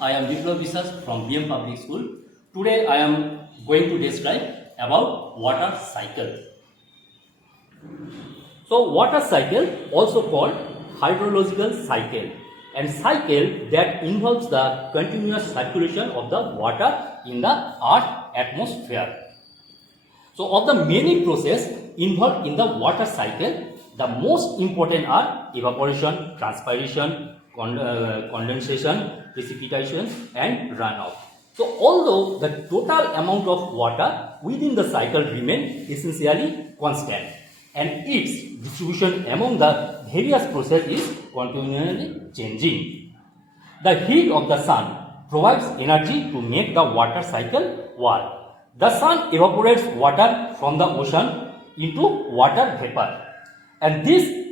I am Biplab Biswas from BM Public School. Today I am going to describe about water cycle. So water cycle, also called hydrological cycle, and cycle that involves the continuous circulation of the water in the earth atmosphere. So of the many processes involved in the water cycle, the most important are evaporation, transpiration, condensation, precipitation and runoff. So although the total amount of water within the cycle remains essentially constant and its distribution among the various processes is continually changing. The heat of the sun provides energy to make the water cycle work. The sun evaporates water from the ocean into water vapor, and this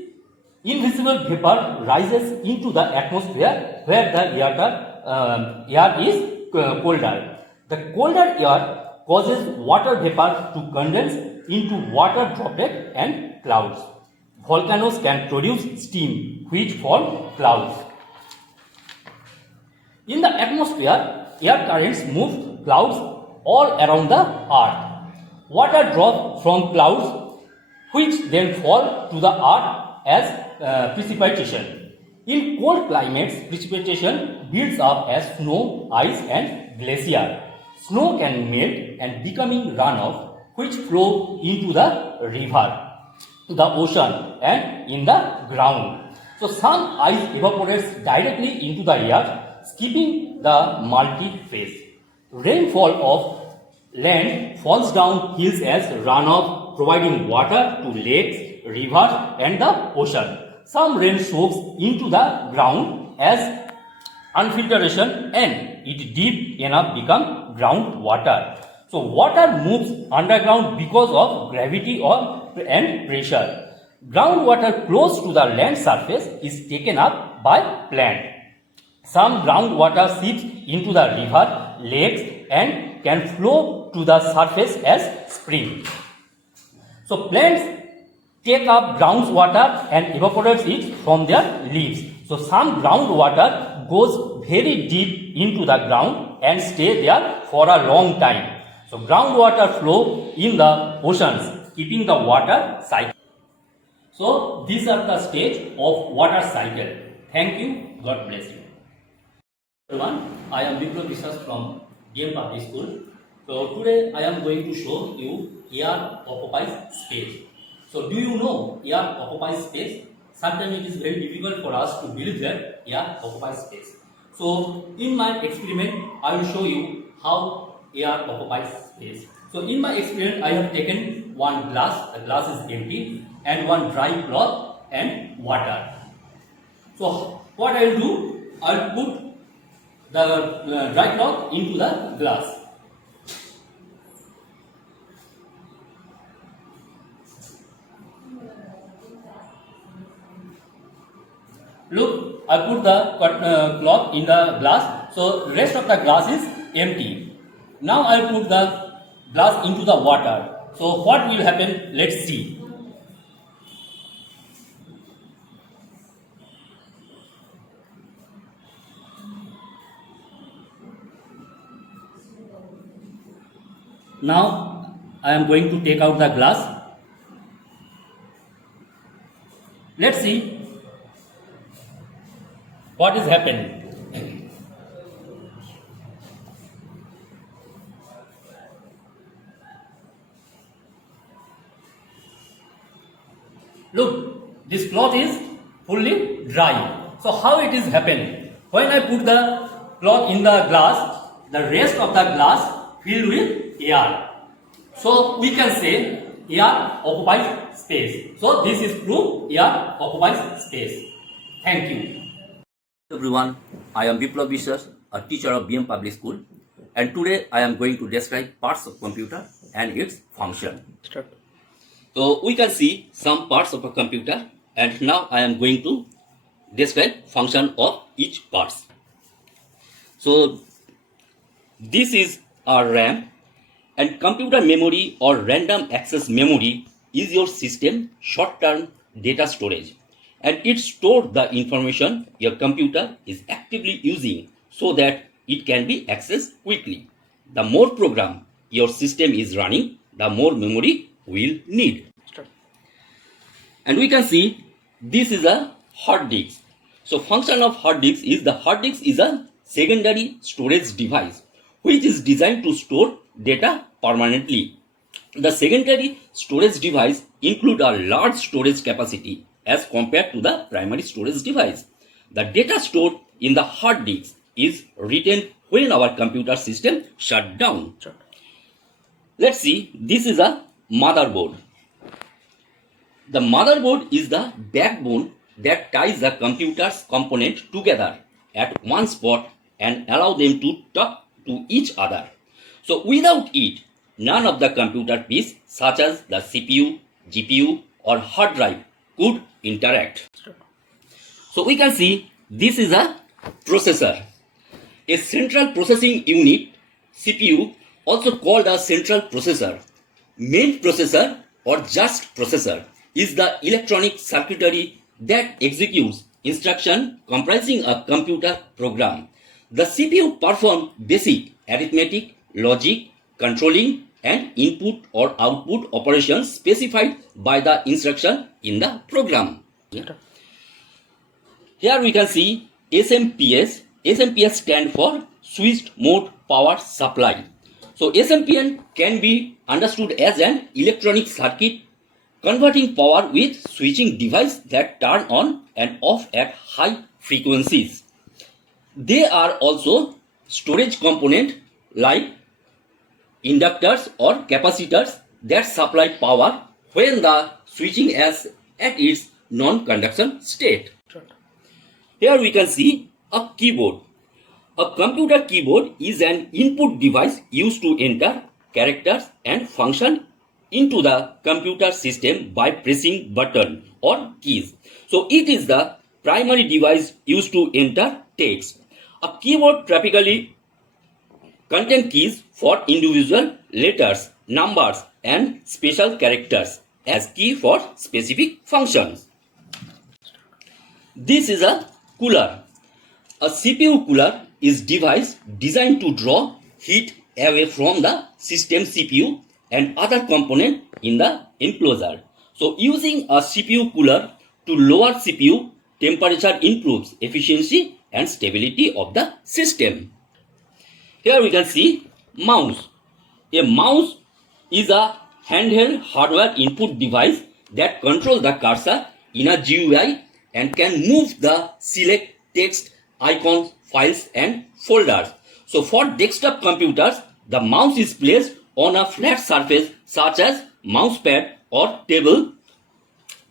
invisible vapor rises into the atmosphere where the air is colder. The colder air causes water vapor to condense into water droplet and clouds. Volcanoes can produce steam which form clouds. In the atmosphere, air currents move clouds all around the earth. Water drops from clouds which then fall to the earth as precipitation. In cold climates, precipitation builds up as snow, ice and glacier. Snow can melt and becoming runoff which flow into the river, the ocean and in the ground. So some ice evaporates directly into the air, skipping the multi-phase. Rainfall of land falls down hills as runoff, providing water to lakes, rivers and the ocean. Some rain soaks into the ground as unfiltration and it deep enough become groundwater. So water moves underground because of gravity and pressure. Groundwater close to the land surface is taken up by plant. Some groundwater seeps into the river, lakes and can flow to the surface as spring. So plants take up groundwater and evaporates it from their leaves. So some groundwater goes very deep into the ground and stay there for a long time. So groundwater flow in the oceans, keeping the water cycle. So these are the stage of water cycle. Thank you. God bless you. Everyone, I am Biplab Biswas from BM Public School. So today I am going to show you air occupies space. So do you know air occupies space? Sometimes it is very difficult for us to believe that air occupies space. So in my experiment, I will show you how air occupies space. So in my experiment, I have taken one glass, the glass is empty, and one dry cloth and water. So what I will do, I will put the dry cloth into the glass. Look, I put the cloth in the glass, so rest of the glass is empty. Now I put the glass into the water. So what will happen? Let's see. Now I am going to take out the glass. Let's see what is happening. Look, this cloth is fully dry. So how it is happening? When I put the cloth in the glass, the rest of the glass filled with air. So we can say air occupies space. So this is proof air occupies space. Thank you. Everyone, I am Biplab Biswas, a teacher of BM Public School, and today I am going to describe parts of computer and its function. Start. So we can see some parts of a computer, and now I am going to describe function of each parts. So this is our RAM, and computer memory or random access memory is your system short-term data storage, and it stores the information your computer is actively using so that it can be accessed quickly. The more program your system is running, the more memory will need. And we can see this is a hard disk. So function of hard disk is the hard disk is a secondary storage device which is designed to store data permanently. The secondary storage device include a large storage capacity as compared to the primary storage device. The data stored in the hard disk is written when our computer system shut down. Let's see, this is a motherboard. The motherboard is the backbone that ties the computer's components together at one spot and allow them to talk to each other. So without it, none of the computer pieces such as the CPU, GPU or hard drive could interact. So we can see this is a processor. A central processing unit, CPU, also called a central processor. Main processor or just processor is the electronic circuitry that executes instruction comprising a computer program. The CPU performs basic arithmetic, logic, controlling and input or output operations specified by the instruction in the program. Here we can see SMPS. SMPS stands for Switched Mode Power Supply. So SMPN can be understood as an electronic circuit converting power with switching device that turn on and off at high frequencies. They are also storage component like inductors or capacitors that supply power when the switching is at its non-conduction state. Here we can see a keyboard. A computer keyboard is an input device used to enter characters and function into the computer system by pressing button or keys. So it is the primary device used to enter text. A keyboard typically contains keys for individual letters, numbers and special characters as key for specific functions. This is a cooler. A CPU cooler is device designed to draw heat away from the system CPU and other component in the enclosure. So using a CPU cooler to lower CPU temperature improves efficiency and stability of the system. Here we can see mouse. A mouse is a handheld hardware input device that controls the cursor in a GUI and can move the select text, icons, files and folders. So for desktop computers, the mouse is placed on a flat surface such as mousepad or table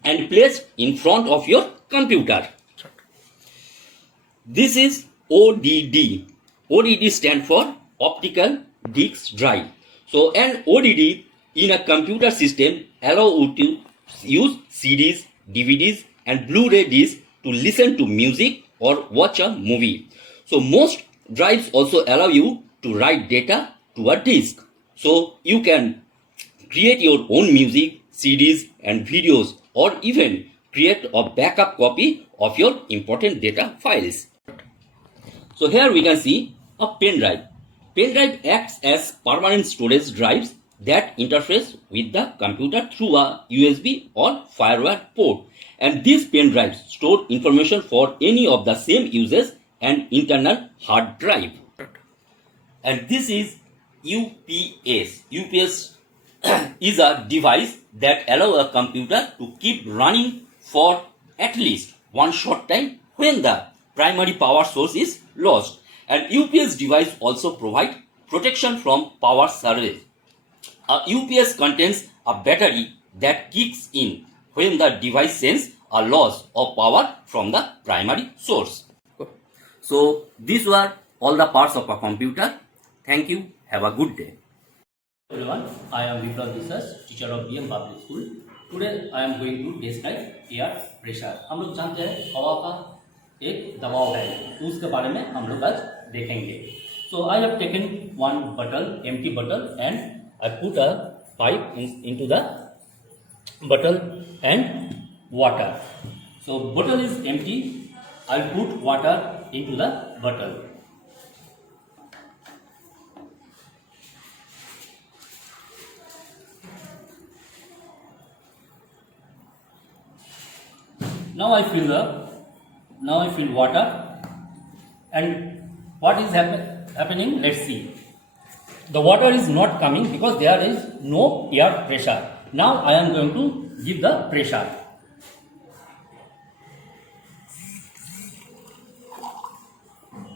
and placed in front of your computer. This is ODD. ODD stands for optical disk drive. So an ODD in a computer system allows you to use CDs, DVDs and Blu-ray discs to listen to music or watch a movie. So most drives also allow you to write data to a disk. So you can create your own music, CDs and videos or even create a backup copy of your important data files. So here we can see a pen drive. Pen drive acts as permanent storage drives that interface with the computer through a USB or firewire port. And these pen drives store information for any of the same uses and internal hard drive. And this is UPS. UPS is a device that allows a computer to keep running for at least one short time when the primary power source is lost. And UPS device also provide protection from power surge. A UPS contains a battery that kicks in when the device senses a loss of power from the primary source. So these were all the parts of a computer. Thank you. Have a good day. Everyone, I am Viplav Desai, teacher of BM Public School. Today I am going to describe air pressure. हम लोग जानते हैं हवा का एक दबाव है, उसके बारे में हम लोग आज देखेंगे. So I have taken one bottle, empty bottle, and I put a pipe into the bottle and water. So bottle is empty. I'll put water into the bottle. Now I fill water, and what is happening? Let's see. The water is not coming because there is no air pressure. Now I am going to give the pressure.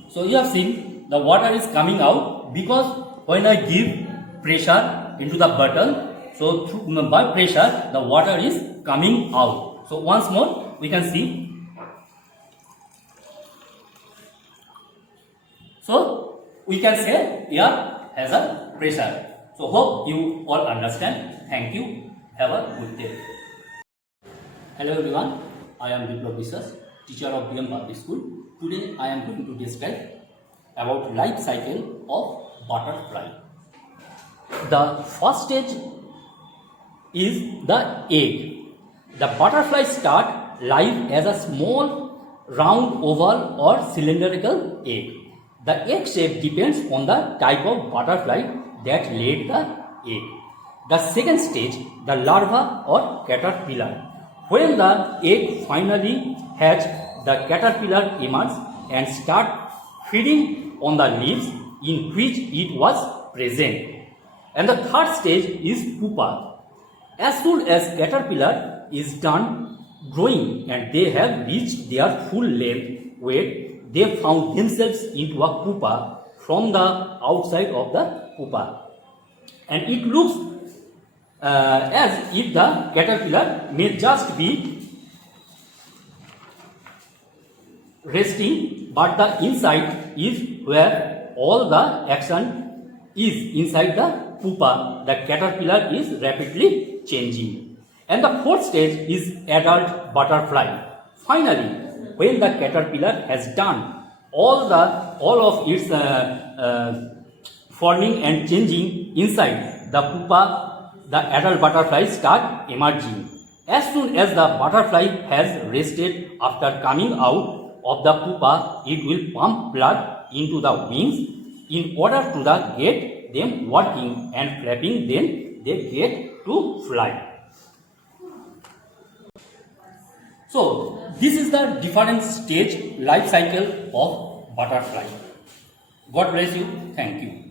So you have seen the water is coming out because when I give pressure into the bottle, so by pressure the water is coming out. So once more we can see. So we can say air has a pressure. So hope you all understand. Thank you. Have a good day. Hello everyone. I am Biplab Biswas, teacher of BM Public School. Today I am going to describe about life cycle of butterfly. The first stage is the egg. The butterfly start life as a small round oval or cylindrical egg. The egg shape depends on the type of butterfly that laid the egg. The second stage, the larva or caterpillar. When the egg finally hatch, the caterpillar emerges and start feeding on the leaves in which it was present. And the third stage is pupa. As soon as caterpillar is done growing and they have reached their full length weight, they found themselves into a pupa from the outside of the pupa. And it looks as if the caterpillar may just be resting, but the inside is where all the action is. Inside the pupa, the caterpillar is rapidly changing. And the fourth stage is adult butterfly. Finally, when the caterpillar has done all of its forming and changing inside the pupa, the adult butterfly start emerging. As soon as the butterfly has rested after coming out of the pupa, it will pump blood into the wings in order to get them working and flapping, then they get to fly. So this is the different stage life cycle of butterfly. God bless you. Thank you.